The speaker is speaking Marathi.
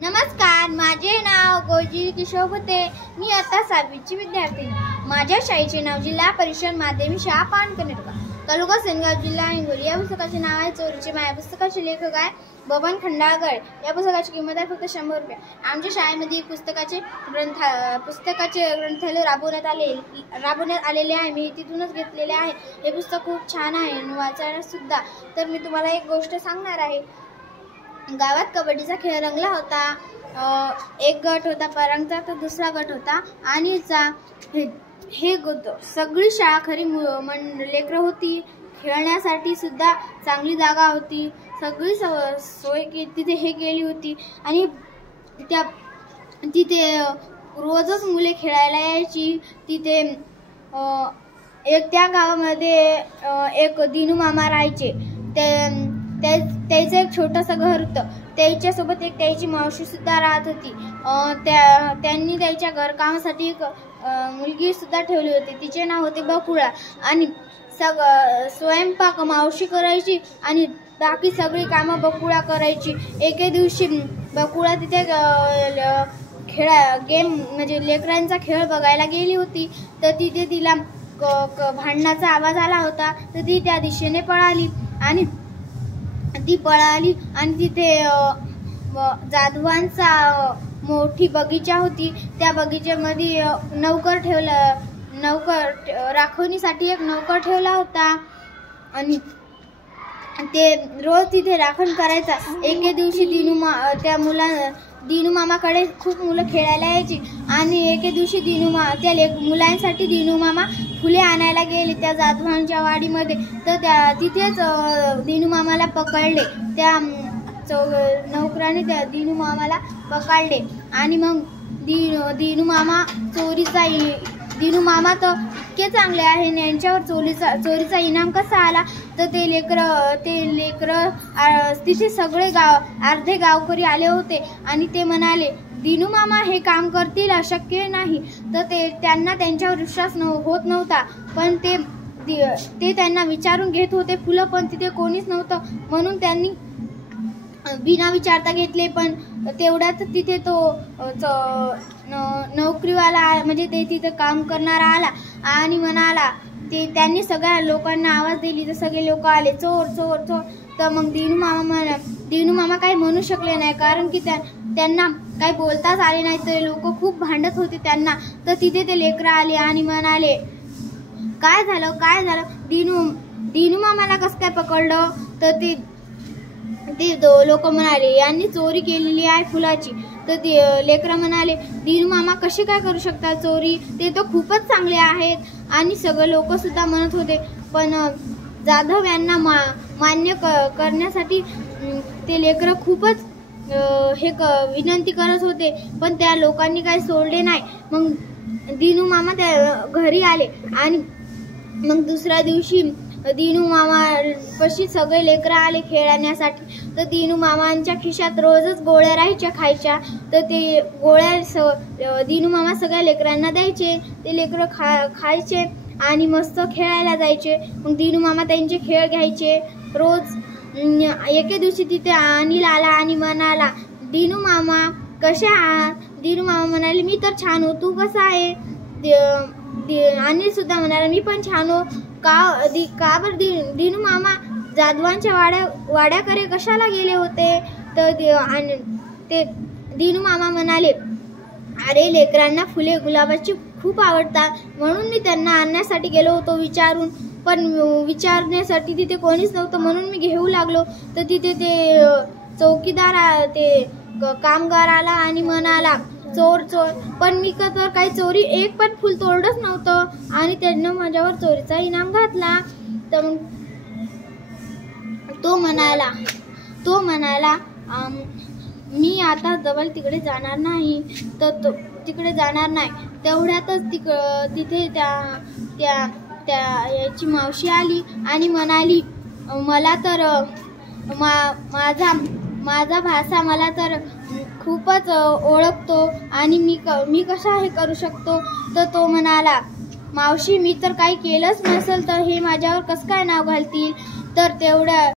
नमस्कार, माझे नाव गोजी किशोर होते। मी आता 7वीची विद्यार्थिनी। माझ्या शाळेचे नाव जिल्हा परिषद माध्यमिक शाळा पानकनेरका, तालुका सेनगाव, जिल्हा हिंगोली। या पुस्तकाचे नाव आहे चोरीची माया। पुस्तकाचे लेखक आहे बबन खंडागळे। या पुस्तकाची किंमत आहे फक्त 100 रुपये। आमच्या शाळेमध्ये पुस्तकाचे ग्रंथालय राबवण्यात आलेले आहे। मी तिथूनच घेतलेले आहे। हे पुस्तक खूप छान आहे वाचायला सुद्धा। तर मी तुम्हाला एक गोष्ट सांगणार आहे। गावात कबड्डीचा खेळ रंगला होता। एक गट होता परांगचा, तर दुसरा गट होता आणि हे सगळी शाळा खरी लेकरं होती। खेळण्यासाठी सुद्धा चांगली जागा होती। सगळी सोय तिथे हे केली होती आणि तिथे रोजच मुले खेळायला यायची। तिथे त्या गावामध्ये एक दिनू मामा राहायचे। त्याचं एक छोटंसं घर होतं। त्याच्यासोबत एक त्याची मावशी सुद्धा राहत होती। त्यांनी त्याच्या घरकामासाठी एक मुलगी सुद्धा ठेवली होती। तिचे नाव होते बकुळा। आणि स्वयंपाक मावशी करायची आणि बाकी सगळी कामं बकुळा करायची। एके दिवशी बकुळा तिथे गेम म्हणजे लेकरांचा खेळ बघायला गेली होती। तर तिथे तिला भांडणाचा आवाज आला होता। तर ती त्या दिशेने पळाली आणि तिथे जाधवांचा मोठी बगीचा होती। त्या बगीच्यामध्ये राखणीसाठी एक नौकर ठेवला होता आणि ते रोज तिथे राखण करायचा। एके दिवशी दिनू मामाकडे खूप मुलं खेळायला यायची आणि एके दिवशी मुलांसाठी दिनू मामा फुले आणायला गेले त्या जाधवांच्या वाडीमध्ये। तर तिथेच दिनू मामाला पकडले। त्या नौकराने त्या दिनू मामाला पकडले आणि मग दिनू मामा तर इतके चांगले आहे, यांच्यावर चोरीचा इनाम कसा आला। तर ते लेकर तिथे सगळे अर्धे गावकरी आले होते आणि ते म्हणाले दिनू मामा हे काम करतील, अशक्य नाही। तर त्यांना त्यांच्यावर विश्वास होत नव्हता, पण ते त्यांना विचारून घेत होते फुलं, पण तिथे कोणीच नव्हतं। म्हणून त्यांनी बिना विचारता घेतले। पण तेवढ्यात तिथे तो नोकरीवाला म्हणजे ते तिथे काम करणारा आला आणि म्हणाला त्यांनी सगळ्या लोकांना आवाज दिली। तर सगळे लोक आले चोर चोर चोर। तर मग दिनू मामा काही म्हणू शकले नाही, कारण की त्यांना काही बोलताच आले नाही। तर लोक खूप भांडत होते त्यांना। तर तिथे ते लेकरं आले आणि म्हणाले काय झालं दिनू मामाला कसं काय पकडलं। तर ते लोक म्हणाले यांनी चोरी केलेली आहे फुलाची। तर ते लेकरं म्हणाले दिनू मामा कसे काय करू शकतात चोरी, ते तर खूपच चांगले आहेत। आणि सगळे लोक सुद्धा म्हणत होते। पण जाधव यांना मान्य करण्यासाठी ते लेकरं खूपच विनंती करत होते, पण त्या लोकांनी काही सोडले नाही। मग दिनू मामा त्या घरी आले आणि मग दुसऱ्या दिवशी दिनू मामा पशी सगळे लेकरं आले खेळण्यासाठी। तर दिनू मामांच्या खिशात रोजच गोळ्या राहायच्या खायच्या। तर ते गोळ्या दिनू मामा सगळ्या लेकरांना द्यायचे। ते लेकरं खायचे आणि मस्त खेळायला जायचे। मग दिनू मामा त्यांचे खेळ घ्यायचे रोज। एके दिवशी तिथे अनिल आला आणि म्हणाला दिनू मामा कसे आहात। दिनू मामा म्हणाले मी तर छान हो, तू कसा आहे। अनिल सुद्धा म्हणाला मी पण छान हो। का बरं दिनू मामा जाधवांच्या वाड्याकडे कशाला गेले होते। तर ते दिनू मामा म्हणाले अरे लेकरांना फुले गुलाबाची खूप आवडतात, म्हणून मी त्यांना आणण्यासाठी गेलो होतो विचारून। पण विचारण्यासाठी तिथे कोणीच नव्हतं, म्हणून मी घेऊ लागलो। तर तिथे ते चौकीदार कामगार आला आणि म्हणाला चोर चोर, पण मी तर काही चोरी एक पण फुल तोडलंच नव्हतं आणि त्यांना माझ्यावर चोरीचा इनाम घातला। तर तो म्हणाला मी आता जवळ तिकडे जाणार नाही। तर तिकडे जाणार नाही। तेवढ्यातच तिथे याची मावशी आली आणि म्हणाली मला तर माझा भाषा मला तर खूपच ओळखतो आणि मी कसा हे करू शकतो। तर तो म्हणाला मावशी मी तर काही केलंच नसेल, तर हे माझ्यावर कसं काय नाव घालतील। तर तेवढ्या